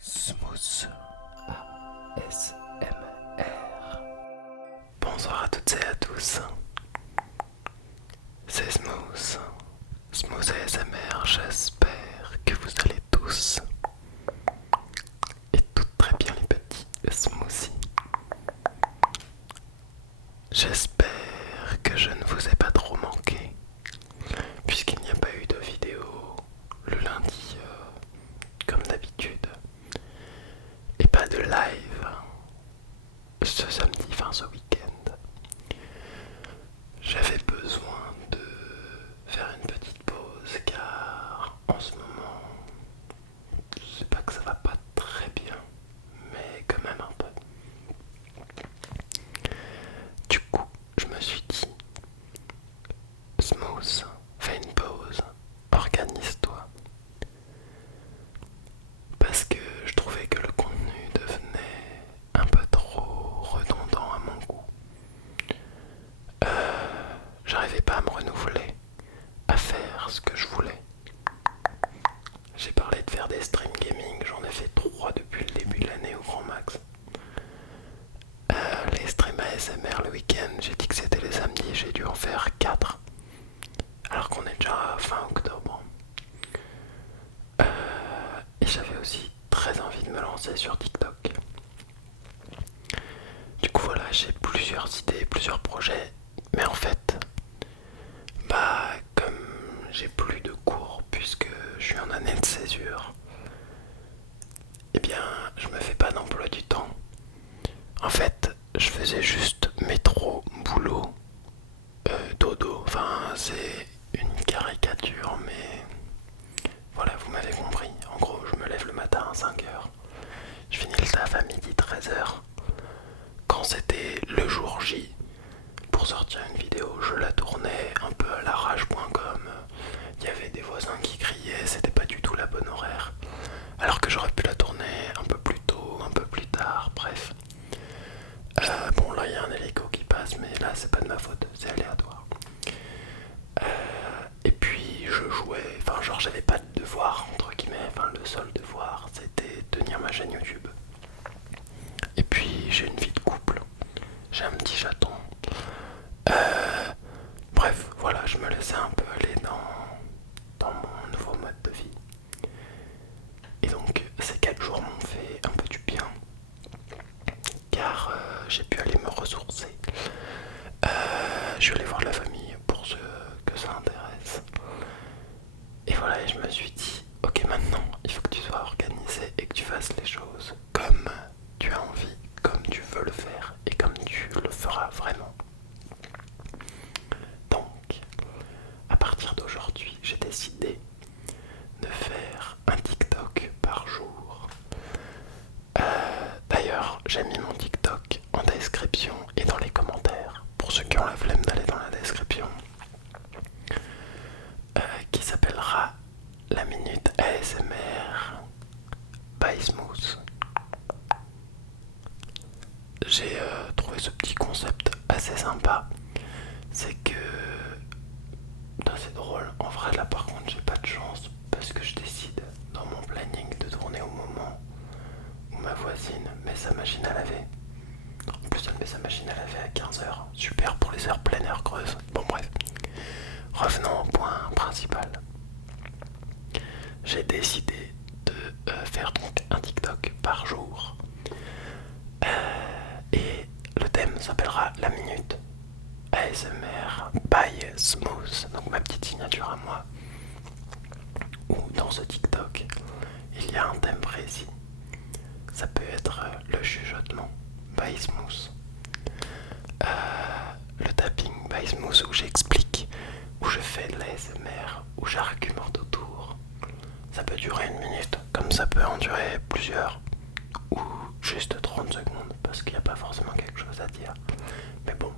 Smooth ASMR. Bonsoir à toutes et à tous. C'est Smooth ASMR. J'espère que vous allez tous et toutes très bien, les petits smoothies. J'espère que je ne vous ai pas trop manqué, puisqu'il n'y a pas eu de vidéo le lundi comme d'habitude, et pas de live ce samedi, enfin ce week-end. J'avais besoin de faire une petite pause car en ce moment, c'est pas que ça va pas très bien, mais quand même un peu. Du coup, je me suis dit, Smooth, fais une pause, organise-toi. Parce que je trouvais que le contenu devenait un peu trop redondant à mon goût. J'arrivais pas à me renouveler, à faire ce que je voulais. J'ai parlé de faire des streams gaming, j'en ai fait 3 depuis le début de l'année au grand max. Les streams ASMR le week-end, j'ai dit que c'était les samedis, j'ai dû en faire 4. Alors qu'on est déjà fin octobre. Et j'avais aussi très envie de me lancer sur TikTok. Du coup voilà, j'ai plusieurs idées, plusieurs projets. Mais en fait, comme j'ai plus de cours puisque je suis en année de césure, eh bien je me fais pas d'emploi du temps. En fait, je faisais juste métro, boulot, dodo. Enfin, c'est une caricature, mais voilà, vous m'avez compris. En gros, je me lève le matin à 5h. Je finis le taf à midi 13h. Quand c'était le jour J, pour sortir une vidéo, je la tournais un peu à l'arrache.com. Il y avait des voisins qui criaient, c'était pas du tout la bonne horaire. Alors que j'aurais pu la tourner un peu plus tôt, un peu plus tard, bref. Bon, là il y a un hélico qui passe, mais là c'est pas de ma faute, c'est aléatoire. Et puis je jouais, enfin genre j'avais pas de devoir entre guillemets, enfin le seul devoir c'était tenir ma chaîne YouTube. Et puis j'ai une vie de couple, j'ai un petit chaton. Bref, voilà, je me laissais un peu aller dans mon nouveau mode de vie. Et donc ces 4 jours m'ont fait un peu du bien, car j'ai pu aller me ressourcer. Je suis allé voir la famille pour ceux que ça intéresse. Et voilà, et je me suis dit, ok, maintenant il faut que tu sois organisé et que tu fasses les choses comme tu as envie, comme tu veux le faire et comme tu le feras vraiment. Donc, à partir d'aujourd'hui, j'ai décidé de faire un TikTok par jour. D'ailleurs, j'ai mis mon TikTok en description et dans les commentaires pour ceux qui ont la flemme d'aller dans la description, qui s'appellera la minute ASMR by Smooth. J'ai trouvé ce petit concept assez sympa. C'est que c'est drôle. En vrai, là par contre, j'ai pas de chance parce que je décide dans mon planning de tourner au moment où ma voisine met sa machine à laver. En plus, elle met sa machine à laver à 15h. Super pour les heures pleines, heures creuses. Bon, bref. Revenons au point principal. J'ai décidé de faire donc un TikTok par jour. Et le thème s'appellera la minute ASMR by Smooth. Donc ma petite signature à moi. Ou dans ce TikTok, il y a un thème précis. Ça peut être le chuchotement by Smooth. Le tapping by Smooth où j'explique, où je fais de l'ASMR, où j'argumente autour. Ça peut durer 1 minute, comme ça peut en durer plusieurs, ou juste 30 secondes, parce qu'il n'y a pas forcément quelque chose à dire. Mais bon,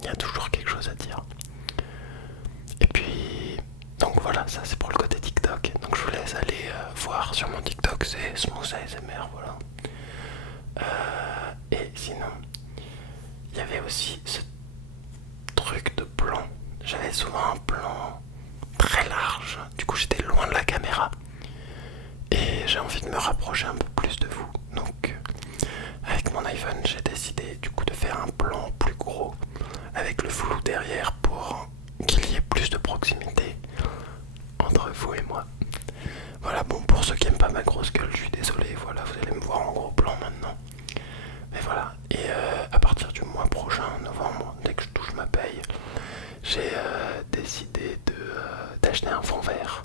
il y a toujours quelque chose à dire. Et puis, donc voilà, ça c'est pour le côté TikTok. Donc je vous laisse aller voir sur mon TikTok, c'est Smooth ASMR, voilà. Et sinon, il y avait aussi ce truc de plan. J'avais souvent un plan très large, du coup j'étais loin de la caméra. Et et j'ai envie de me rapprocher un peu plus de vous. Donc avec mon iPhone, j'ai décidé du coup de faire un plan plus gros avec le flou derrière pour qu'il y ait plus de proximité entre vous et moi. Voilà, bon, pour ceux qui n'aiment pas ma grosse gueule, je suis désolé, voilà, vous allez me voir en gros plan maintenant. Mais voilà, et à partir du mois prochain, novembre, dès que je touche ma paye, j'ai décidé d'acheter un fond vert.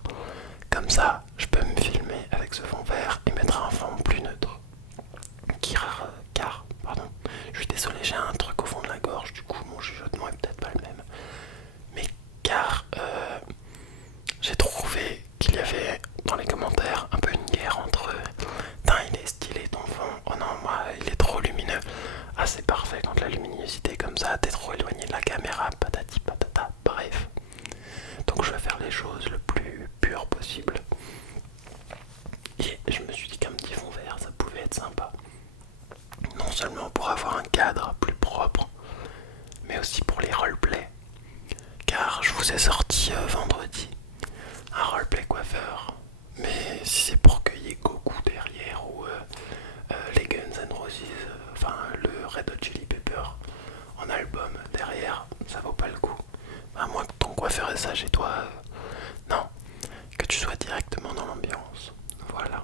Comme ça, je peux me filmer avec ce fond vert et mettre un fond plus neutre. Car, pardon, je suis désolé, j'ai un truc au fond de la gorge, du coup mon chuchotement est peut-être pas le même. Mais car j'ai trouvé qu'il y avait dans les commentaires un peu une guerre entre tain il est stylé ton fond, oh non moi il est trop lumineux, ah c'est parfait quand la luminosité est comme ça, t'es trop éloigné de la caméra, patati patata, bref. Donc je vais faire les choses le plus pur possible. Et je me suis dit qu'un petit fond vert ça pouvait être sympa. Non seulement pour avoir un cadre plus propre, mais aussi pour les roleplays. Car je vous ai sorti vendredi un roleplay coiffeur. Mais si c'est pour qu'il y ait Goku derrière ou les Guns N' Roses, enfin le Red Hot Chili Pepper en album derrière, ça vaut pas le coup. À moins que ton coiffeur est sage et toi, non, que tu sois directement dans l'ambiance. Voilà.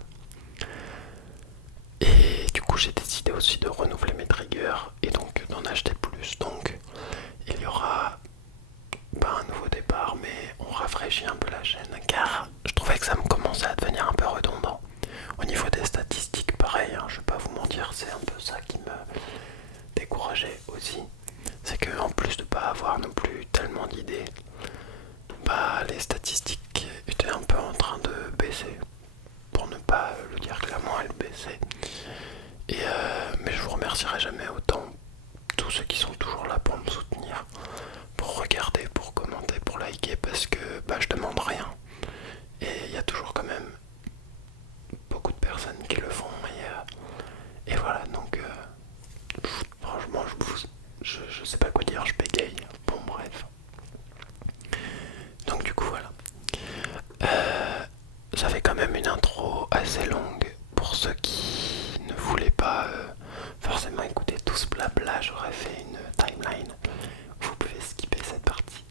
Et du coup j'ai décidé aussi de renouveler mes triggers et donc d'en acheter plus. Donc il y aura pas un nouveau départ mais on rafraîchit un peu la chaîne car je trouvais que ça me commençait à devenir un peu redondant. Au niveau des statistiques pareil, hein, je vais pas vous mentir, c'est un peu ça qui me décourageait aussi. C'est que en plus de pas avoir non plus tellement d'idées, bah les statistiques étaient un peu en train de baisser. Pour ne pas le dire clairement, elles baissaient. Et mais je vous remercierai jamais autant tous ceux qui sont toujours là pour me soutenir, pour regarder, pour commenter, pour liker, parce que bah, je demande rien. Et il y a toujours quand même beaucoup de personnes qui le font. Et voilà, donc franchement, je sais pas quoi dire, je bégaye. Bon, bref. Donc du coup, voilà. J'avais quand même une intro assez longue. Pour ceux qui ne voulaient pas forcément écouter tout ce blabla, j'aurais fait une timeline. Vous pouvez skipper cette partie.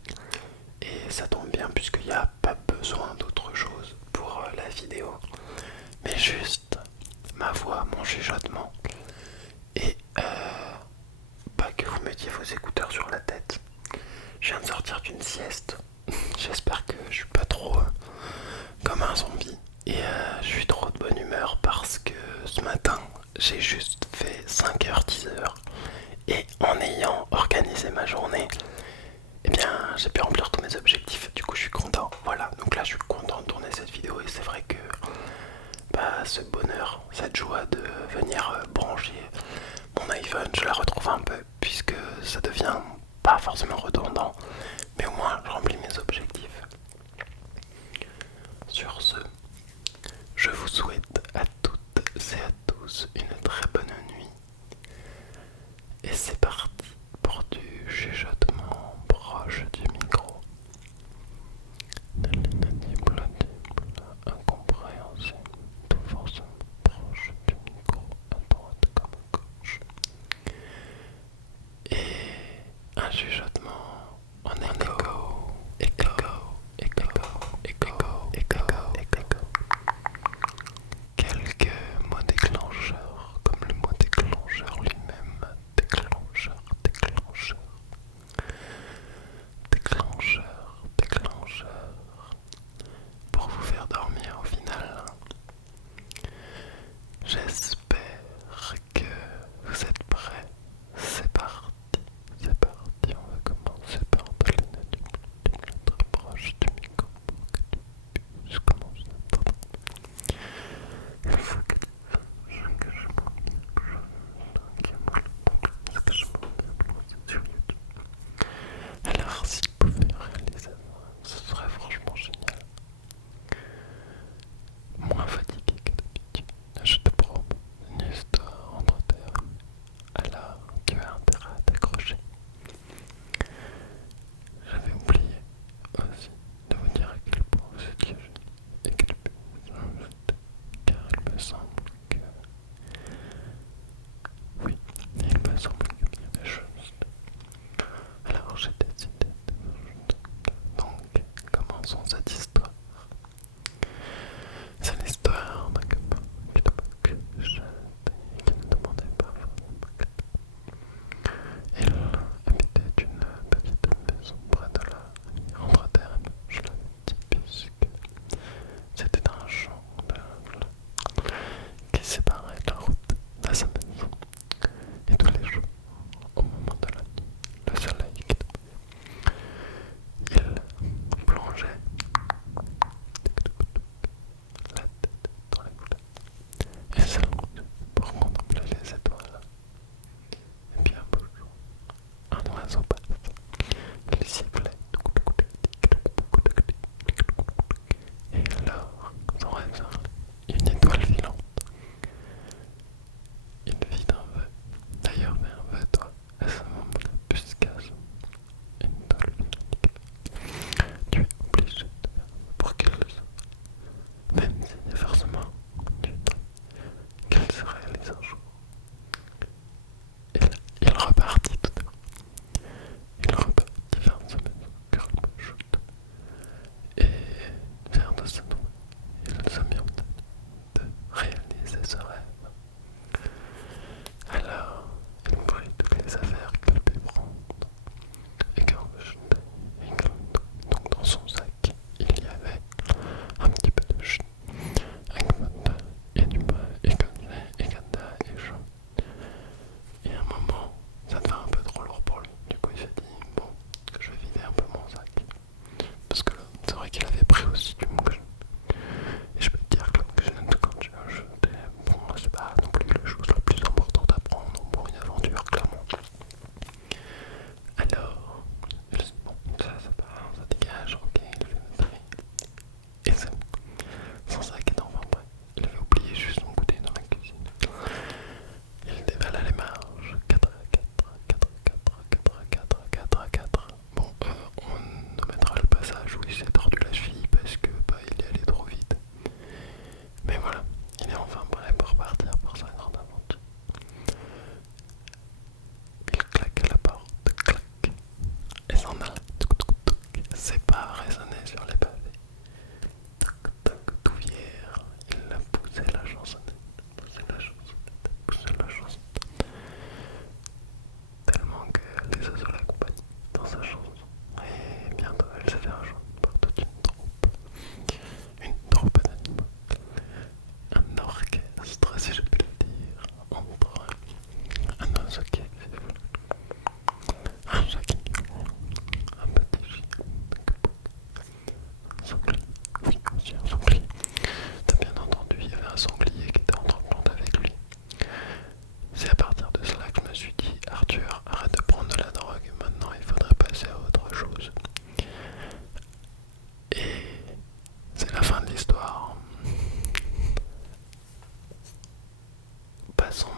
Et ça tombe bien puisqu'il n'y a pas besoin d'autre chose pour la vidéo. Mais juste ma voix, mon chuchotement. Et pas que vous mettiez vos écouteurs sur la tête. Je viens de sortir d'une sieste. J'espère que je suis pas trop comme un zombie. Et je suis trop de bonne humeur parce que ce matin, j'ai juste fait 5h-10h. Et en ayant organisé ma journée, eh bien, j'ai pu remplir tous mes objectifs. Du coup, je suis content. Voilà, donc là, je suis content de tourner cette vidéo. Et c'est vrai que bah, ce bonheur, cette joie de venir brancher mon iPhone, je la retrouve un peu. Puisque ça devient pas forcément redondant. Mais au moins, je remplis mes objectifs. Sur ce, je vous souhaite à toutes et à tous une très bonne nuit. Et c'est parti pour du chuchotement proche du micro. Incompréhensible, tout forcément proche du micro, à droite comme à gauche. Et un chuchotement en écho, écho, écho, écho, écho, écho. Quelques mots déclencheurs, comme le mot déclencheur lui-même. Déclencheur, déclencheur. Déclencheur, déclencheur. Pour vous faire dormir au final. J'espère que vous êtes prêts. C'est parti, on va commencer.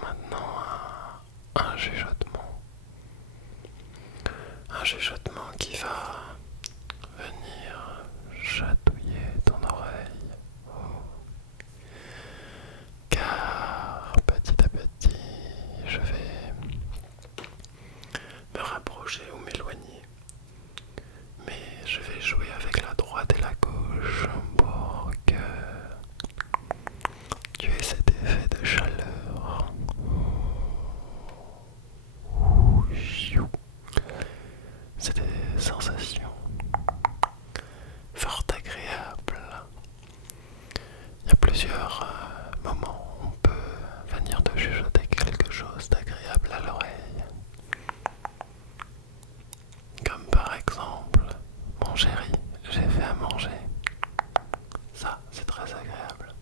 maintenant un chuchotement. Un chuchotement qui va venir chatouiller ton oreille. Oh. Car petit à petit, je vais me rapprocher ou m'éloigner. Mais je vais jouer avec la droite et la gauche pour que tu aies cet effet de chaleur. C'est des sensations fort agréables. Il y a plusieurs moments où on peut venir de chuchoter quelque chose d'agréable à l'oreille. Comme par exemple, mon chéri, j'ai fait à manger. Ça, c'est très agréable.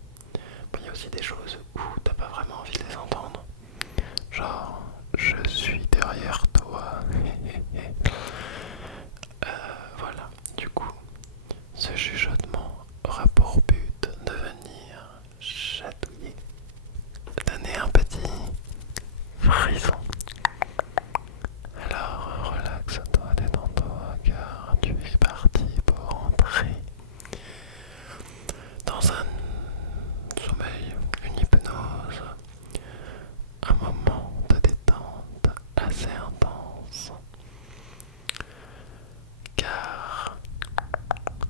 Mais il y a aussi des choses où t'as pas vraiment envie de les entendre. Genre, je suis derrière toi. Voilà, du coup, ce chuchotement aura pour but de venir chatouiller, donner un petit frisson. Alors, relaxe-toi, détends-toi, car tu es parti pour entrer dans un sommeil, une hypnose, un moment de détente assez intense. Car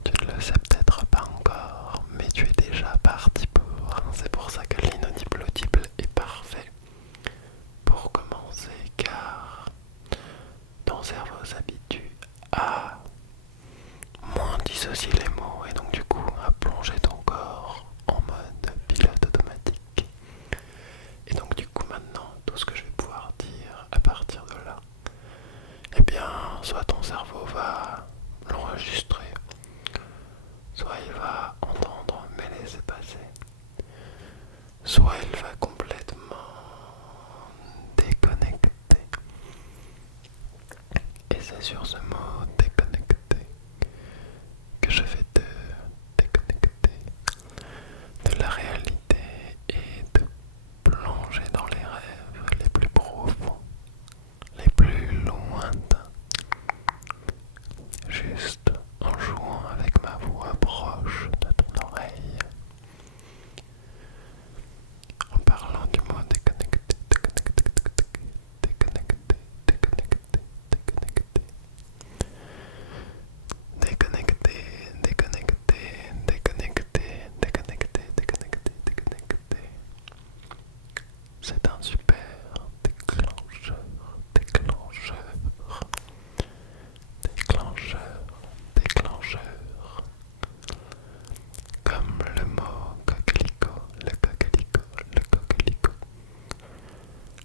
tu ne le sais peut-être pas encore, mais tu es déjà parti pour. C'est pour ça que l'inaudible audible est parfait pour commencer, car ton cerveau s'habitue à moins dissocier les mots et donc du coup à plonger ton corps en mode pilote automatique. Et donc du coup maintenant, tout ce que je vais pouvoir dire à partir de là, eh bien, soit ton cerveau va l'enregistrer, soit il va entendre mais laisser passer, soit il va complètement déconnecter. Et c'est sur ce mot déconnecter que je vais te déconnecter de la réalité et de plonger dans les rêves les plus profonds, les plus lointains, juste en jouant avec ma voix proche de ton oreille, en parlant du mot déconnecter, déconnecter, déconnecter, déconnecter, déconnecter. Déconnecté, déconnecté, déconnecté, déconnecté, déconnecté, déconnecté. C'est un super déclencheur, déclencheur, déclencheur, déclencheur. Comme le mot coquelicot, le coquelicot, le coquelicot.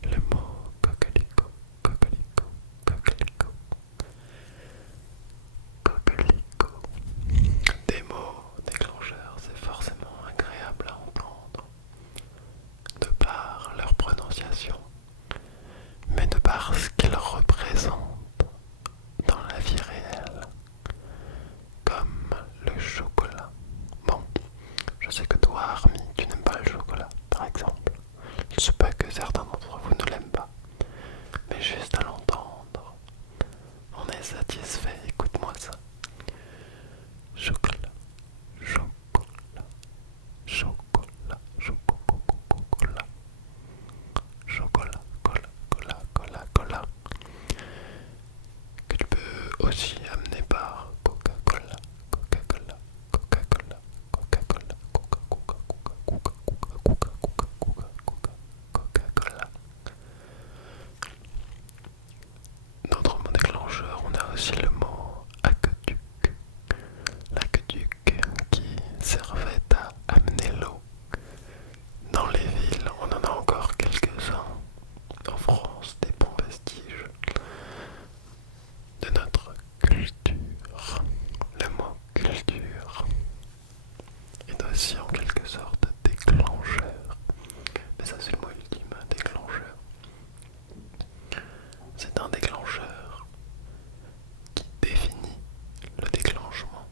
Le mot coquelicot, coquelicot, coquelicot. Coquelicot. Des mots déclencheurs, c'est forcément agréable à entendre, de par leur prononciation, mais de par ce qu'ils représentent dans la vie réelle, comme le chocolat. Bon, je sais que toi, Armi, tu n'aimes pas le chocolat, par exemple. Je ne sais pas que certains d'entre vous ne l'aiment pas, mais juste à l'entendre, on est satisfait. Écoute-moi ça. Chocolat, chocolat, chocolat, chocolat, chocolat, cola, cola, cola, cola. Que tu peux aussi amener par Coca-Cola, Coca-Cola, Coca-Cola, Coca-Cola, Coca-Cola, Coca-Cola, Coca-Cola, Coca-Cola, Coca-Cola. D'autres mots déclencheurs, on a aussi le mot aqueduc. L'aqueduc qui servait à amener l'eau. Dans les villes, on en a encore quelques-uns. En France, des bons vestiges de notre culture. Le mot culture est aussi en quelque sorte déclencheur. Mais ça c'est le mot ultime, déclencheur. C'est un déclencheur qui définit le déclenchement.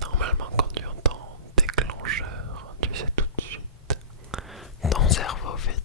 Normalement quand tu entends déclencheur, tu sais tout de suite, ton cerveau fait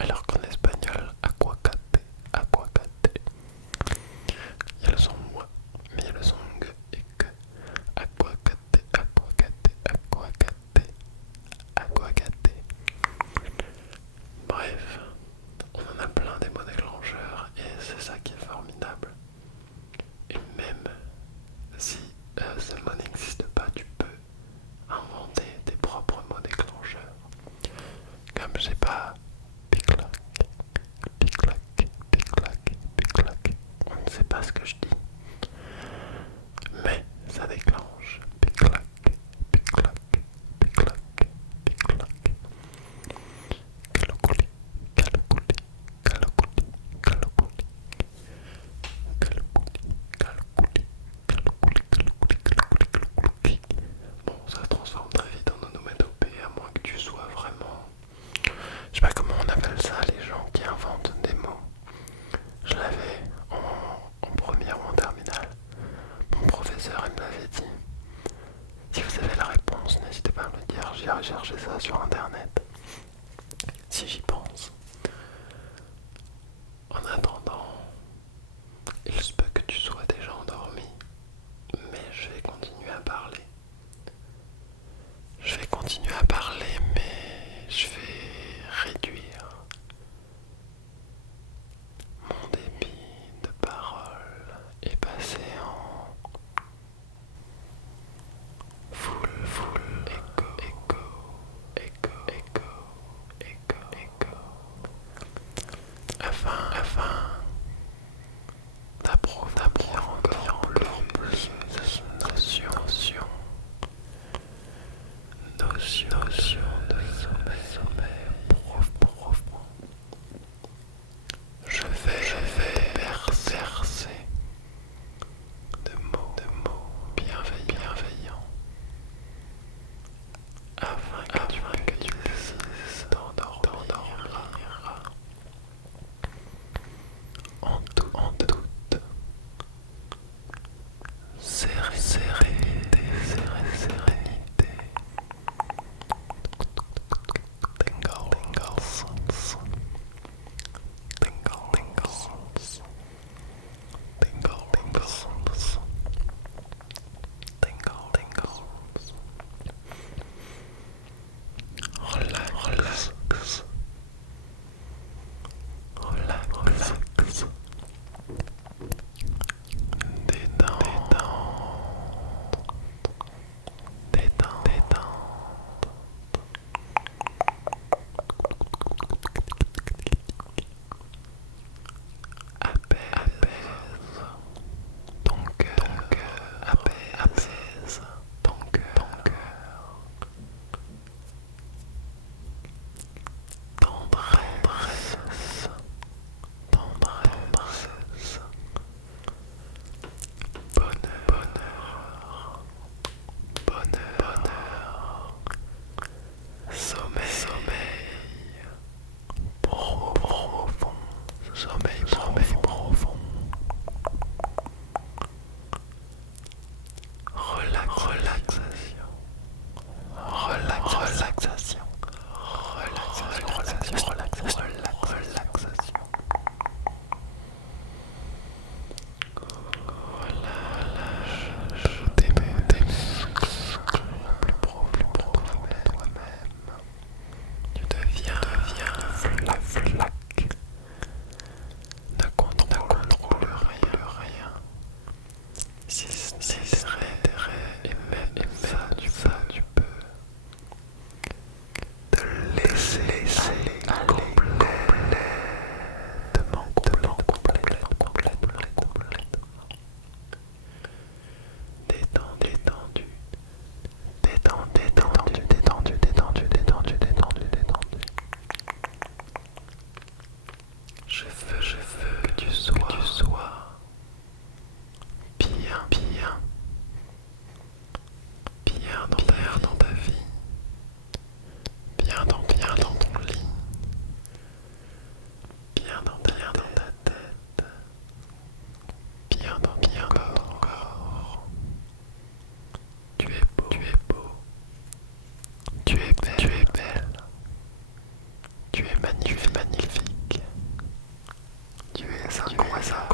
Alors qu'en espagnol, aguacate, aguacate. Il y a le son moi, mais il y a le son g et que. Aguacate, aguacate, aguacate, aguacate. Bref, on en a plein des mots déclencheurs et c'est ça qui est formidable. Et même si ce mot n'existe pas, tu peux inventer tes propres mots déclencheurs. Comme je sais pas, pickle, Tu es magnifique, magnifique. Tu es incroyable.